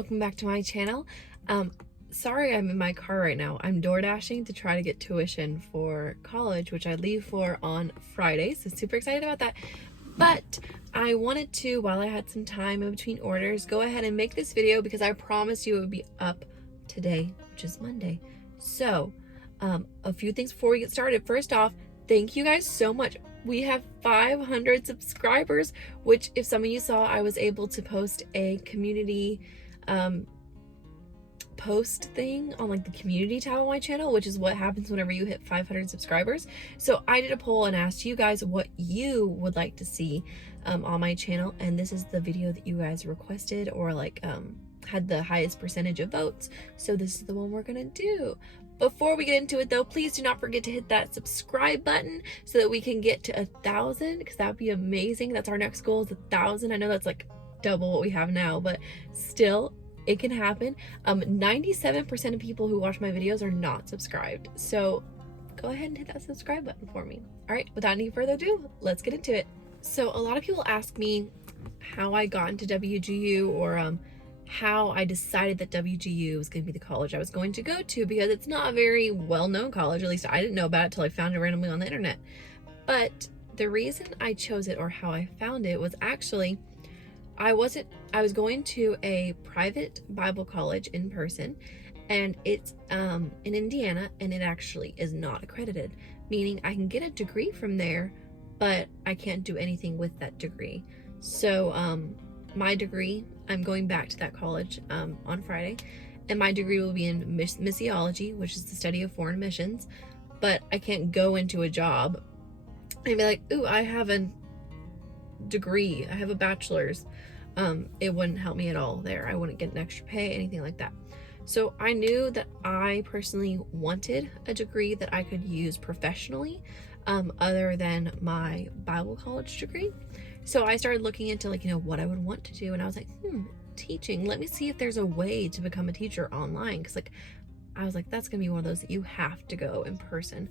welcome back to my channel. Sorry I'm in my car right now. I'm door dashing to try to get tuition for college, which I leave for on Friday, so super excited about that. But I wanted to, while I had some time in between orders, go ahead and make this video because I promised you it would be up today, which is Monday. So a few things before we get started. First off, thank you guys so much. We have 500 subscribers, which if some of you saw, I was able to post a community post thing on like the community tab on my channel, which is what happens whenever you hit 500 subscribers. So I did a poll and asked you guys what you would like to see on my channel, and this is the video that you guys requested or like had the highest percentage of votes. So this is the one we're gonna do. Before we get into it though, please do not forget to hit that subscribe button so that we can get to 1,000, because that would be amazing. That's our next goal, is 1,000. I know that's like double what we have now, but still, it can happen. 97% of people who watch my videos are not subscribed. So go ahead and hit that subscribe button for me. All right, without any further ado, let's get into it. So a lot of people ask me how I got into WGU, or how I decided that WGU was going to be the college I was going to go to, because it's not a very well-known college. At least I didn't know about it until I found it randomly on the internet. But the reason I chose it, or how I found it, was actually I was going to a private Bible college in person, and it's in Indiana, and it actually is not accredited, meaning I can get a degree from there, but I can't do anything with that degree. So my degree, I'm going back to that college on Friday, and my degree will be in missiology, which is the study of foreign missions. But I can't go into a job and be like, ooh, I have a degree, I have a bachelor's. It wouldn't help me at all there. I wouldn't get an extra pay, anything like that. So I knew that I personally wanted a degree that I could use professionally, other than my Bible college degree. So I started looking into like, what I would want to do. And I was like, teaching. Let me see if there's a way to become a teacher online. Cause like, I was like, that's gonna be one of those that you have to go in person.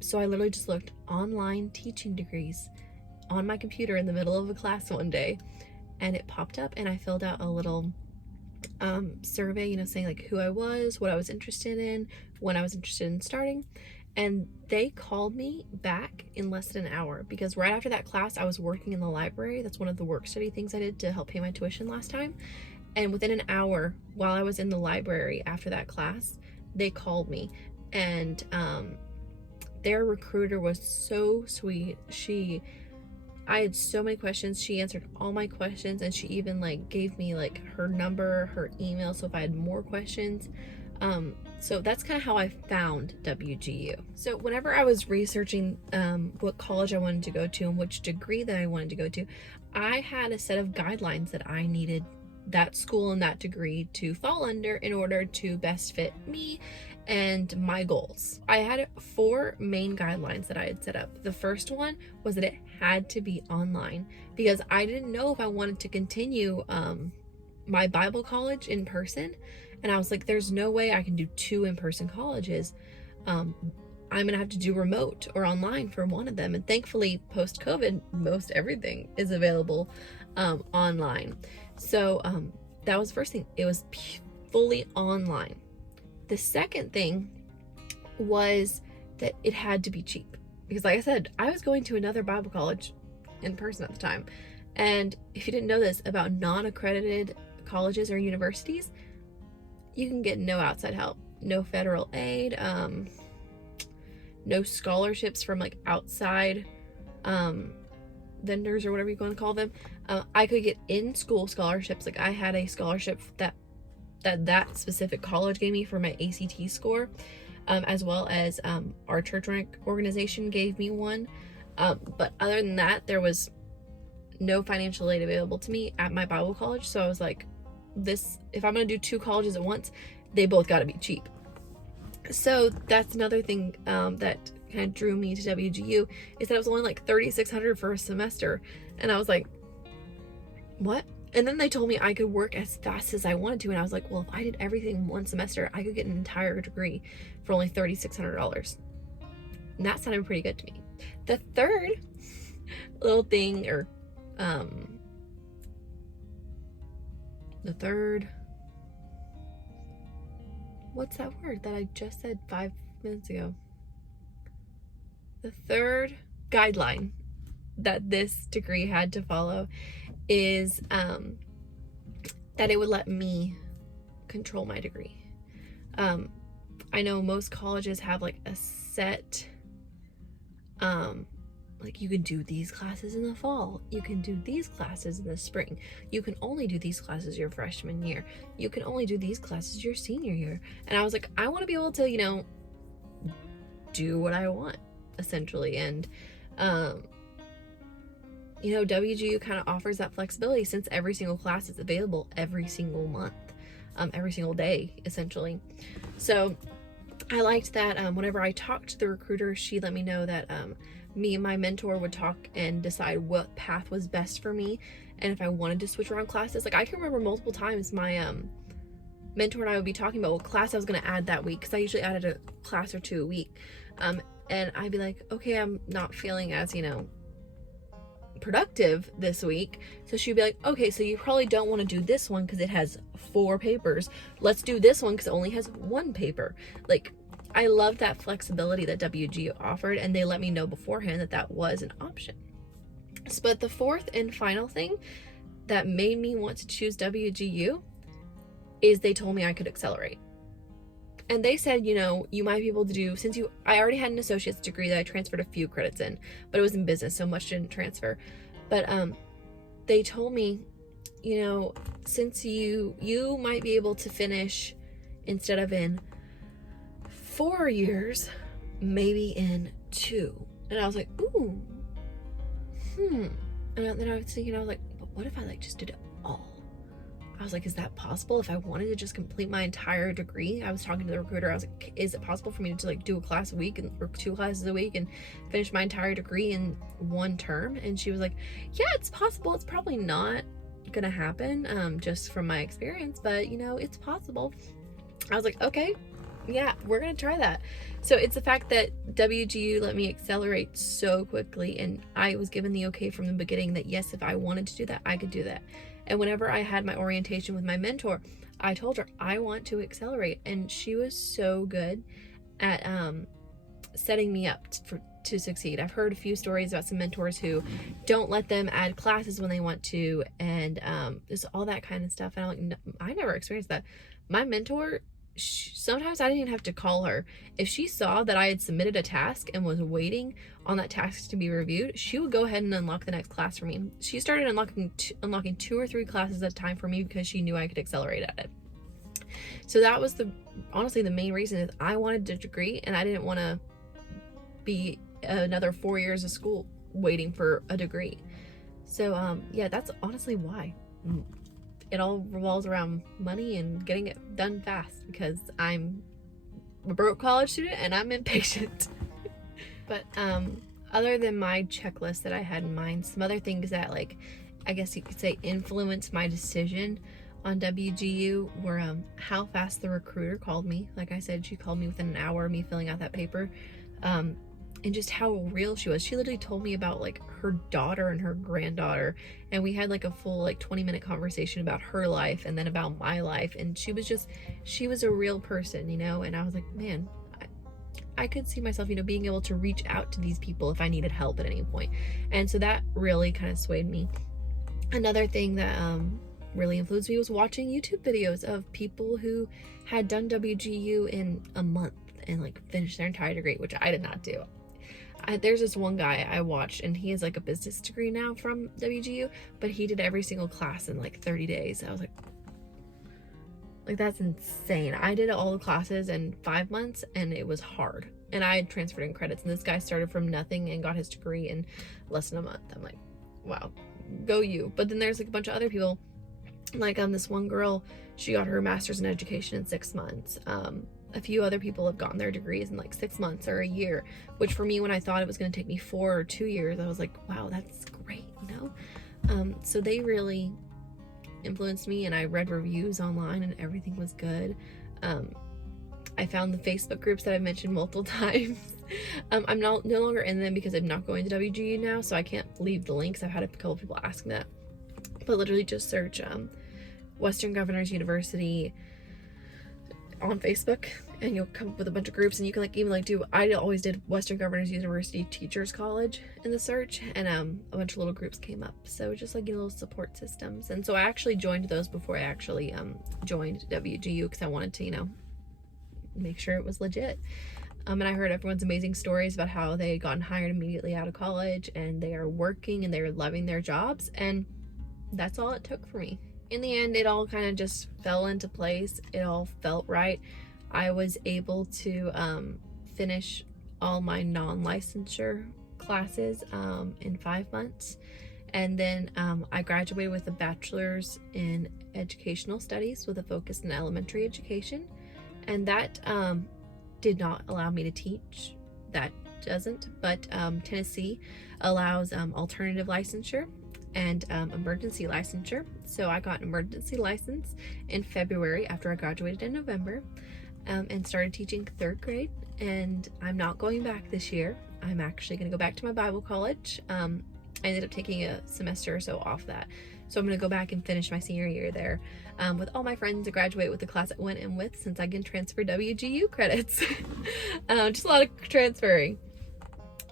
So I literally just looked online teaching degrees on my computer in the middle of a class one day, and it popped up, and I filled out a little survey, saying like who I was, what I was interested in, when I was interested in starting. And they called me back in less than an hour, because right after that class I was working in the library. That's one of the work study things I did to help pay my tuition last time. And within an hour, while I was in the library after that class, they called me. And their recruiter was so sweet. I had so many questions. She answered all my questions, and she even like gave me like her number, her email, so if I had more questions. So that's kind of how I found WGU. So whenever I was researching what college I wanted to go to and which degree that I wanted to go to, I had a set of guidelines that I needed that school and that degree to fall under in order to best fit me and my goals. I had 4 main guidelines that I had set up. The first one was that it had to be online, because I didn't know if I wanted to continue my Bible college in person. And I was like, there's no way I can do 2 in-person colleges. I'm gonna have to do remote or online for one of them. And thankfully, post-COVID, most everything is available online. So that was the first thing. It was fully online. The second thing was that it had to be cheap, because like I said, I was going to another Bible college in person at the time. And if you didn't know this about non-accredited colleges or universities, you can get no outside help, no federal aid, no scholarships from like outside vendors or whatever you want to call them. I could get in-school scholarships. Like I had a scholarship that specific college gave me for my ACT score, as well as our church organization gave me one. But other than that, there was no financial aid available to me at my Bible college. So I was like, if I'm gonna do 2 colleges at once, they both got to be cheap. So that's another thing that kind of drew me to WGU, is that it was only like $3,600 for a semester. And I was like, what? And then they told me I could work as fast as I wanted to, and I was like, well, if I did everything in one semester, I could get an entire degree for only $3,600. And that sounded pretty good to me. The third little thing, or the third what's that word that I just said 5 minutes ago? The third guideline that this degree had to follow is that it would let me control my degree. I know most colleges have like a set, like you can do these classes in the fall, you can do these classes in the spring, you can only do these classes your freshman year, you can only do these classes your senior year. And I was like, I want to be able to, you know, do what I want, essentially. And you know, WGU kind of offers that flexibility since every single class is available every single month, every single day, essentially. So I liked that. Whenever I talked to the recruiter, she let me know that me and my mentor would talk and decide what path was best for me, and if I wanted to switch around classes. Like, I can remember multiple times my mentor and I would be talking about what class I was going to add that week, because I usually added a class or two a week, and I'd be like, okay, I'm not feeling as, you know, productive this week. So she'd be like, okay, so you probably don't want to do this one because it has 4 papers. Let's do this one because it only has 1 paper. Like, I love that flexibility that WGU offered, and they let me know beforehand that that was an option. But the fourth and final thing that made me want to choose WGU is they told me I could accelerate. And they said, you know, you might be able to do, since I already had an associate's degree that I transferred a few credits in, but it was in business, so much didn't transfer. But they told me, you know, since you might be able to finish, instead of in 4 years, maybe in 2. And I was like, ooh, And then I was thinking, I was like, but what if I like just did it all? I was like, is that possible? If I wanted to just complete my entire degree, I was talking to the recruiter, I was like, is it possible for me to like do a class a week or 2 classes a week and finish my entire degree in 1 term? And she was like, yeah, it's possible. It's probably not gonna happen, just from my experience, but you know, it's possible. I was like, okay, yeah, we're gonna try that. So it's the fact that WGU let me accelerate so quickly, and I was given the okay from the beginning that yes, if I wanted to do that, I could do that. And whenever I had my orientation with my mentor, I told her I want to accelerate, and she was so good at setting me up to succeed. I've heard a few stories about some mentors who don't let them add classes when they want to, and just all that kind of stuff. And I'm like, no, I never experienced that. My mentor, sometimes I didn't even have to call her. If she saw that I had submitted a task and was waiting on that task to be reviewed, she would go ahead and unlock the next class for me. She started unlocking 2 or 3 classes at a time for me because she knew I could accelerate at it. So that was honestly the main reason is I wanted a degree, and I didn't want to be another 4 years of school waiting for a degree. So yeah, that's honestly why. It all revolves around money and getting it done fast, because I'm a broke college student and I'm impatient. But other than my checklist that I had in mind, some other things that, like, I guess you could say influenced my decision on WGU were how fast the recruiter called me. Like I said, she called me within an hour of me filling out that paper. And just how real she was. She literally told me about like her daughter and her granddaughter, and we had like a full like 20-minute conversation about her life and then about my life. And she was a real person, you know. And I was like, man, I could see myself, you know, being able to reach out to these people if I needed help at any point. And so that really kind of swayed me. Another thing that really influenced me was watching YouTube videos of people who had done WGU in a month and like finished their entire degree, which I did not do. There's this one guy I watched, and he has like a business degree now from WGU, but he did every single class in like 30 days. I was like that's insane. I did all the classes in 5 months, and it was hard. And I had transferred in credits, and this guy started from nothing and got his degree in less than a month. I'm like, wow, go you. But then there's like a bunch of other people, like this one girl, she got her master's in education in 6 months. A few other people have gotten their degrees in like 6 months or a year, which for me, when I thought it was going to take me 4 or 2 years, I was like, wow, that's great, you know? So they really influenced me, and I read reviews online and everything was good. I found the Facebook groups that I've mentioned multiple times. I'm no longer in them because I'm not going to WGU now, so I can't leave the links. I've had a couple people asking that, but literally just search Western Governors University on Facebook, and you'll come up with a bunch of groups, and you can like even like do, I always did Western Governors University Teachers College in the search, and a bunch of little groups came up. So just like little support systems. And so I actually joined those before I actually joined WGU, because I wanted to, you know, make sure it was legit. And I heard everyone's amazing stories about how they had gotten hired immediately out of college, and they are working and they're loving their jobs, and that's all it took for me. In the end, it all kind of just fell into place. It all felt right. I was able to finish all my non-licensure classes in 5 months. And then I graduated with a bachelor's in educational studies with a focus in elementary education. And that did not allow me to teach. That doesn't. But Tennessee allows alternative licensure and emergency licensure. So I got an emergency license in February after I graduated in November, and started teaching 3rd grade. And I'm not going back this year. I'm actually going to go back to my Bible college. I ended up taking a semester or so off that. So I'm going to go back and finish my senior year there with all my friends and graduate with the class I went in with, since I can transfer WGU credits. Just a lot of transferring.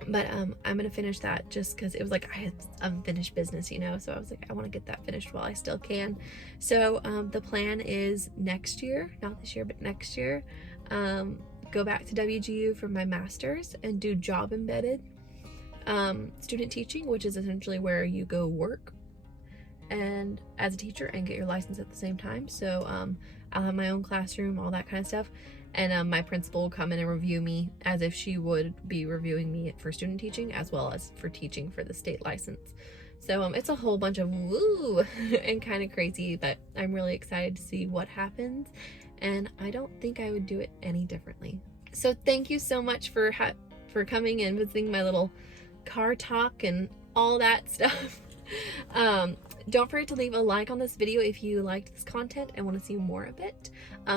But I'm gonna finish that just because it was like I had unfinished business, you know, so I was like, I want to get that finished while I still can. So the plan is next year, not this year but next year, go back to WGU for my master's and do job embedded student teaching, which is essentially where you go work and as a teacher and get your license at the same time. So I'll have my own classroom, all that kind of stuff. And my principal will come in and review me as if she would be reviewing me for student teaching as well as for teaching for the state license. So it's a whole bunch of woo and kind of crazy, but I'm really excited to see what happens. And I don't think I would do it any differently. So thank you so much for coming and visiting my little car talk and all that stuff. Don't forget to leave a like on this video if you liked this content and want to see more of it.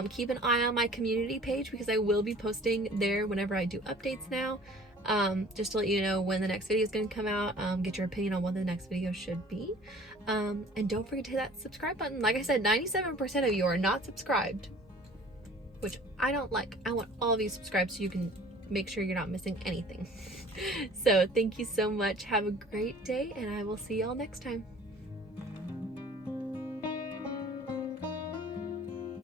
Keep an eye on my community page, because I will be posting there whenever I do updates now, just to let you know when the next video is going to come out. Get your opinion on what the next video should be. And don't forget to hit that subscribe button. Like I said, 97% of you are not subscribed, which I don't like. I want all of you subscribed so you can make sure you're not missing anything. So thank you so much. Have a great day, and I will see y'all next time.